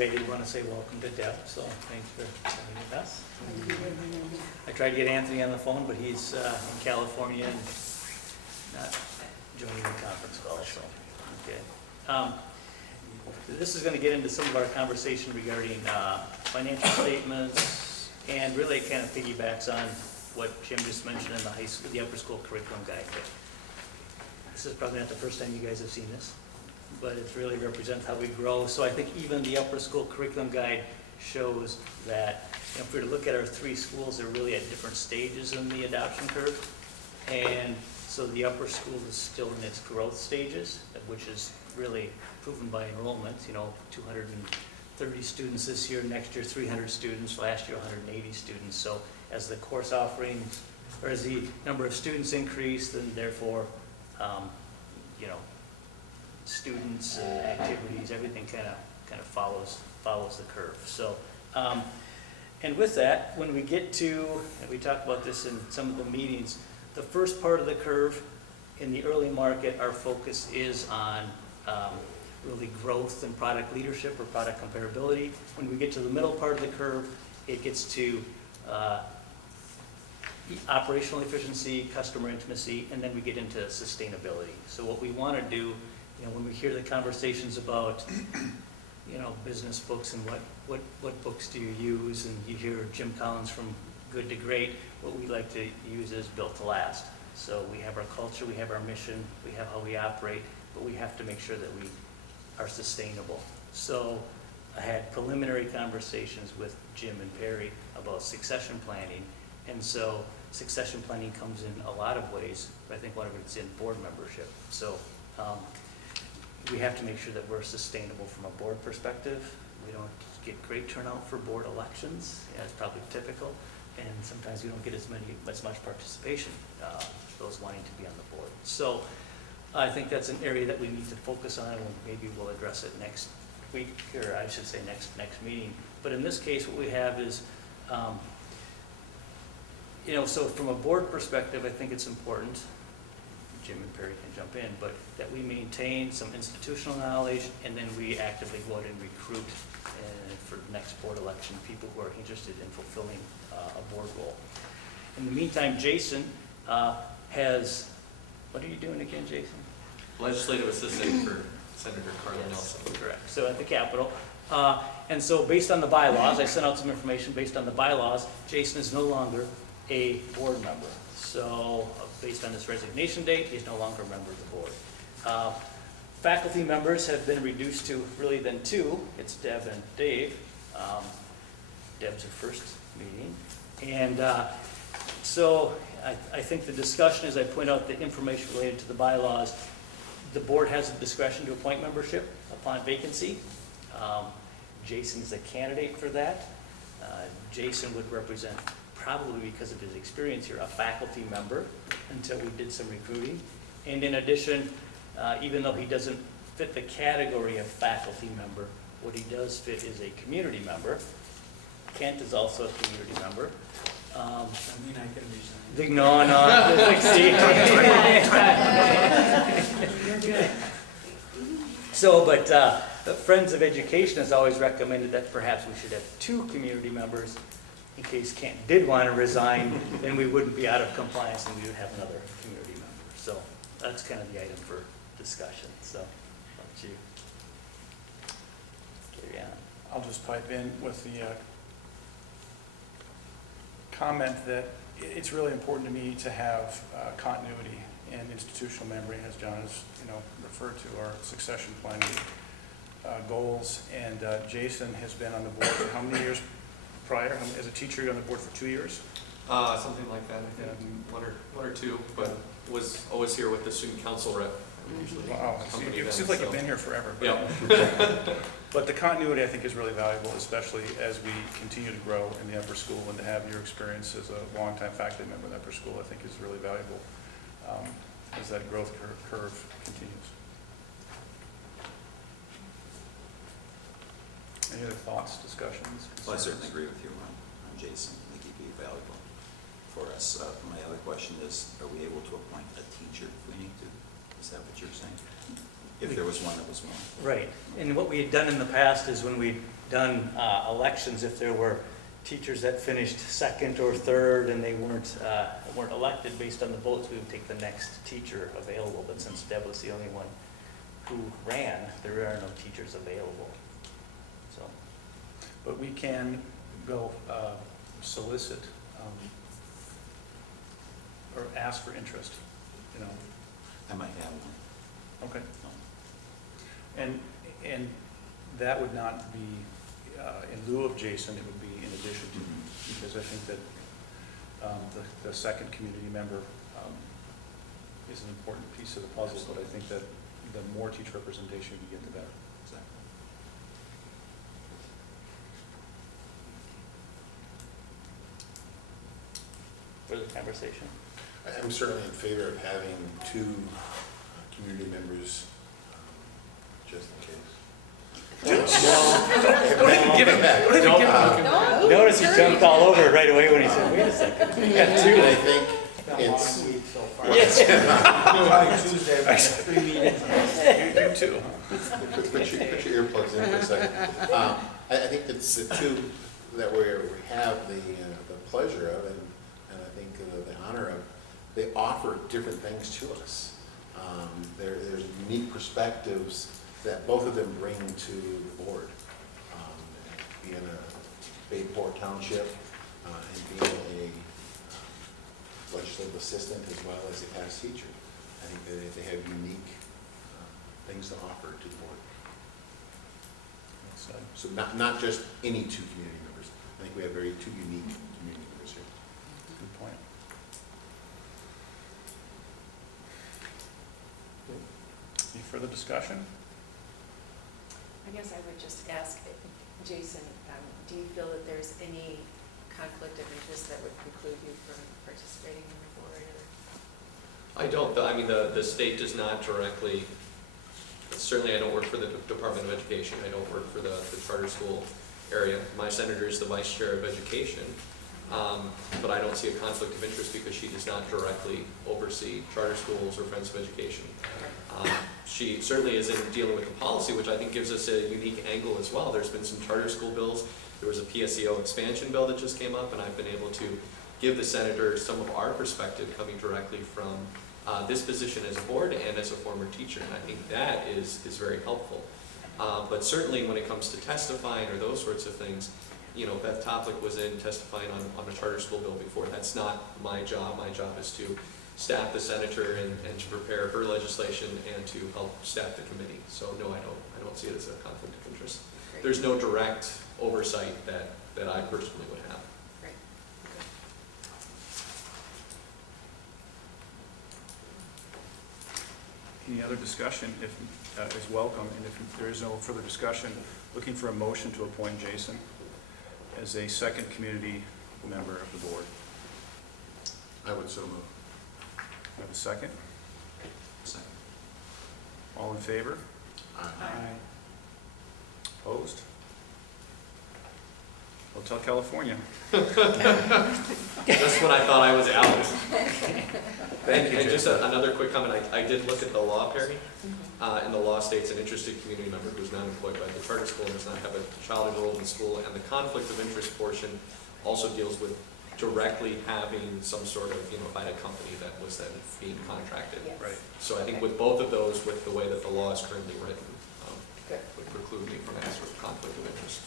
I did want to say welcome to Deb, so thanks for coming with us. I tried to get Anthony on the phone, but he's in California and not joining the conference call, so, okay. This is going to get into some of our conversation regarding financial statements, and really it kind of piggybacks on what Jim just mentioned in the upper school curriculum guide. This is probably not the first time you guys have seen this, but it really represents how we grow. So I think even the upper school curriculum guide shows that, you know, if we were to look at our three schools, they're really at different stages in the adoption curve. And so the upper school is still in its growth stages, which is really proven by enrollment. You know, 230 students this year, next year 300 students, last year 180 students. So as the course offerings, or as the number of students increase, then therefore, you know, students and activities, everything kind of follows the curve. So, and with that, when we get to, and we talk about this in some of the meetings, the first part of the curve in the early market, our focus is on really growth and product leadership or product comparability. When we get to the middle part of the curve, it gets to operational efficiency, customer intimacy, and then we get into sustainability. So what we want to do, you know, when we hear the conversations about, you know, business books and what books do you use, and you hear Jim Collins from Good to Great, what we like to use is Built to Last. So we have our culture, we have our mission, we have how we operate, but we have to make sure that we are sustainable. So I had preliminary conversations with Jim and Perry about succession planning, and so succession planning comes in a lot of ways, but I think one of it's in board membership. So we have to make sure that we're sustainable from a board perspective. We don't get great turnout for board elections. Yeah, it's probably typical. And sometimes we don't get as much participation, those wanting to be on the board. So I think that's an area that we need to focus on, and maybe we'll address it next week, or I should say next meeting. But in this case, what we have is, you know, so from a board perspective, I think it's important, Jim and Perry can jump in, but that we maintain some institutional knowledge, and then we actively go out and recruit for the next board election people who are interested in fulfilling a board role. In the meantime, Jason has, what are you doing again, Jason? Legislative assistant for Senator Carla Nelson. Correct. So at the Capitol. And so based on the bylaws, I sent out some information based on the bylaws, Jason is no longer a board member. So based on his resignation date, he's no longer a member of the board. Faculty members have been reduced to really then two. It's Deb and Dave. Deb's her first meeting. And so I think the discussion, as I point out the information related to the bylaws, the board has the discretion to appoint membership upon vacancy. Jason is a candidate for that. Jason would represent, probably because of his experience here, a faculty member until we did some recruiting. And in addition, even though he doesn't fit the category of faculty member, what he does fit is a community member. Kent is also a community member. I mean, I can resign. No, You're good. So, but Friends of Education has always recommended that perhaps we should have two community members in case Kent did want to resign, then we wouldn't be out of compliance and we would have another community member. So that's kind of the item for discussion. So why don't you carry on? I'll just pipe in with the comment that it's really important to me to have continuity and institutional memory, as John has, referred to our succession planning goals. And Jason has been on the board for how many years prior? As a teacher, you're on the board for 2 years? Something like that, I think, one or two, but was always here with the student council rep. Wow, it seems like you've been here forever. But, yeah. But the continuity, I think, is really valuable, especially as we continue to grow in the upper school, and to have your experience as a longtime faculty member in the upper school, I think, is really valuable as that growth curve continues. Any other thoughts, discussions? Well, I certainly agree with you on Jason. I think he'd be valuable for us. My other question is, are we able to appoint a teacher if we need to? Is that what you're saying? If there was one that was willing. Right, and what we had done in the past is when we'd done elections, if there were teachers that finished second or third and they weren't elected based on the votes, we would take the next teacher available. But since Deb was the only one who ran, there are no teachers available. So, But we can go solicit or ask for interest, you know. I might have one. Okay. And that would not be in lieu of Jason, it would be in addition to, because I think that the second community member is an important piece of the puzzle, but I think that the more teacher representation you get, the better. Exactly. further conversation? I'm certainly in favor of having two community members, just in case. Give it back. No, Notice he jumped all over it right away when he said, wait a second. You got two. and I think it's, Yes. Tuesday, 3 meetings. You too. put your earplugs in for a second. I think that's the two that we have the pleasure of, and I think the honor of, they offer different things to us. There's unique perspectives that both of them bring to the board. Being a Bayport Township and being a legislative assistant as well as a past teacher, I think that they have unique things to offer to the board. So not just any two community members. I think we have two unique community members here. Good point. Any further discussion? I guess I would just ask, Jason, do you feel that there's any conflict of interest that would preclude you from participating in the board? I don't, I mean, the state does not directly, certainly I don't work for the Department of Education, I don't work for the charter school area. My senator is the vice chair of education, but I don't see a conflict of interest because she does not directly oversee charter schools or Friends of Education. She certainly is in dealing with the policy, which I think gives us a unique angle as well. There's been some charter school bills. There was a PSEO expansion bill that just came up, and I've been able to give the senator some of our perspective coming directly from this position as a board and as a former teacher, and I think that is very helpful. But certainly when it comes to testifying or those sorts of things, you know, Beth Toplick was in testifying on a charter school bill before. That's not my job. My job is to staff the senator and to prepare her legislation and to help staff the committee. So no, I don't see it as a conflict of interest. Great. There's no direct oversight that I personally would have. Great. Any other discussion is welcome, and if there is no further discussion, looking for a motion to appoint Jason as a second community member of the board. I would so move. I have a second. Second. All in favor? Aye. Opposed? Hotel California. Just when I thought I was out. Thank you, And just Jason. another quick comment, I did look at the law, Perry, and the law states an interested community member who is not employed by the charter school and does not have a child enrolled in school, and the conflict of interest portion also deals with directly having some sort of, you know, by a company that was then being contracted. Yes. Right. So I think with both of those, with the way that the law is currently written, Good. would preclude me from any sort of conflict of interest.